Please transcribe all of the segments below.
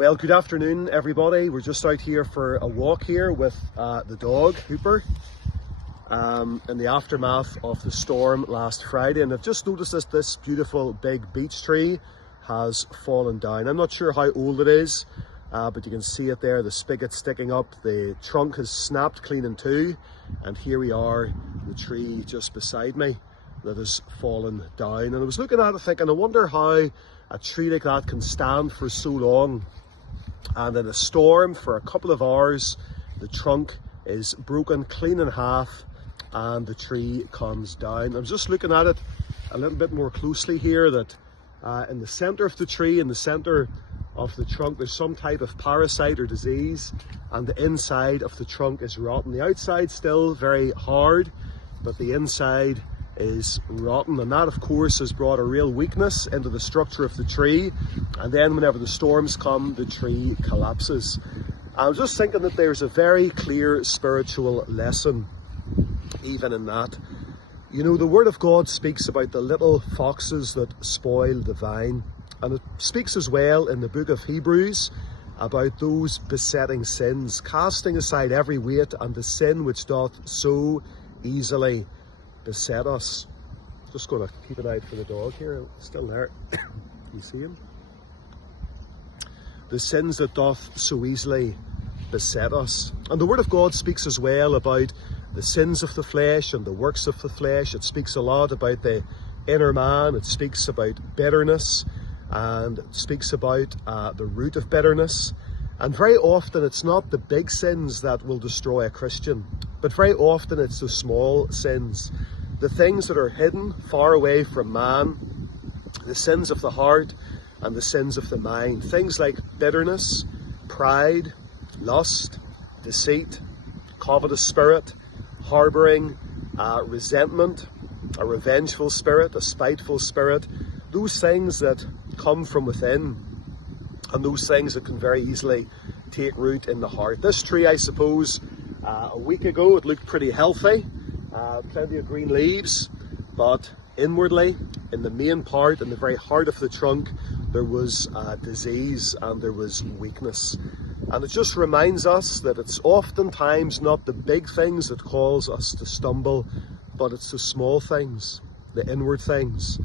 Well, good afternoon everybody. We're just out here for a walk here with the dog, Hooper, in the aftermath of the storm last Friday, and I've just noticed that this beautiful big beech tree has fallen down. I'm not sure how old it is, but you can see it there, the spigot sticking up, the trunk has snapped clean in two, and here we are, the tree just beside me that has fallen down. And I was looking at it thinking, I wonder how a tree like that can stand for so long. And in a storm for a couple of hours, the trunk is broken clean in half and the tree comes down. I'm just looking at it a little bit more closely here, that in the center of the tree, in the center of the trunk, there's some type of parasite or disease, and the inside of the trunk is rotten. The outside still very hard, but the inside is rotten, and that of course has brought a real weakness into the structure of the tree, and then whenever the storms come, the tree collapses. I was just thinking that there's a very clear spiritual lesson even in that. You know, the Word of God speaks about the little foxes that spoil the vine, and it speaks as well in the book of Hebrews about those besetting sins, casting aside every weight and the sin which doth so easily beset us. Just going to keep an eye out for the dog here, still there. You see him? The sins that doth so easily beset us. And the Word of God speaks as well about the sins of the flesh and the works of the flesh. It speaks a lot about the inner man. It speaks about bitterness, and it speaks about the root of bitterness. And very often it's not the big sins that will destroy a Christian, but very often it's the small sins, the things that are hidden far away from man, the sins of the heart and the sins of the mind. Things like bitterness, pride, lust, deceit, covetous spirit, harbouring, resentment, a revengeful spirit, a spiteful spirit, those things that come from within, and those things that can very easily take root in the heart. This tree, I suppose, a week ago, it looked pretty healthy, plenty of green leaves, but inwardly, in the main part, in the very heart of the trunk, there was disease and there was weakness. And it just reminds us that it's oftentimes not the big things that cause us to stumble, but it's the small things, the inward things.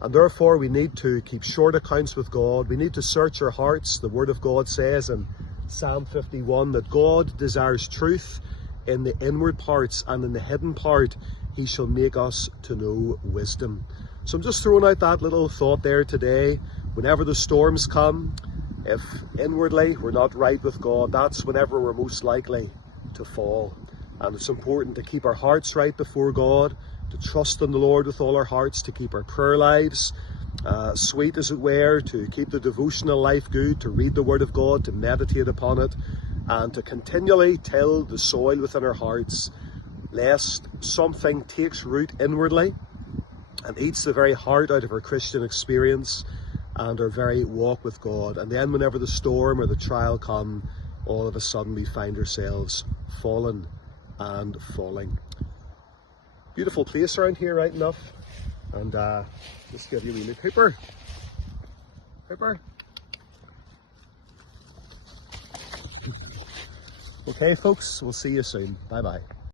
And therefore we need to keep short accounts with God. We need to search our hearts. The Word of God says in Psalm 51 that God desires truth in the inward parts, and in the hidden part he shall make us to know wisdom. So I'm just throwing out that little thought there today. Whenever the storms come, if inwardly we're not right with God, that's whenever we're most likely to fall. And it's important to keep our hearts right before God, to trust in the Lord with all our hearts, to keep our prayer lives sweet, as it were, to keep the devotional life good, to read the Word of God, to meditate upon it, and to continually till the soil within our hearts, lest something takes root inwardly and eats the very heart out of our Christian experience and our very walk with God. And then whenever the storm or the trial come, all of a sudden we find ourselves fallen and falling. Beautiful place around here, right enough. And just give you a wee look. Hooper. Hooper. Okay folks, we'll see you soon. Bye bye.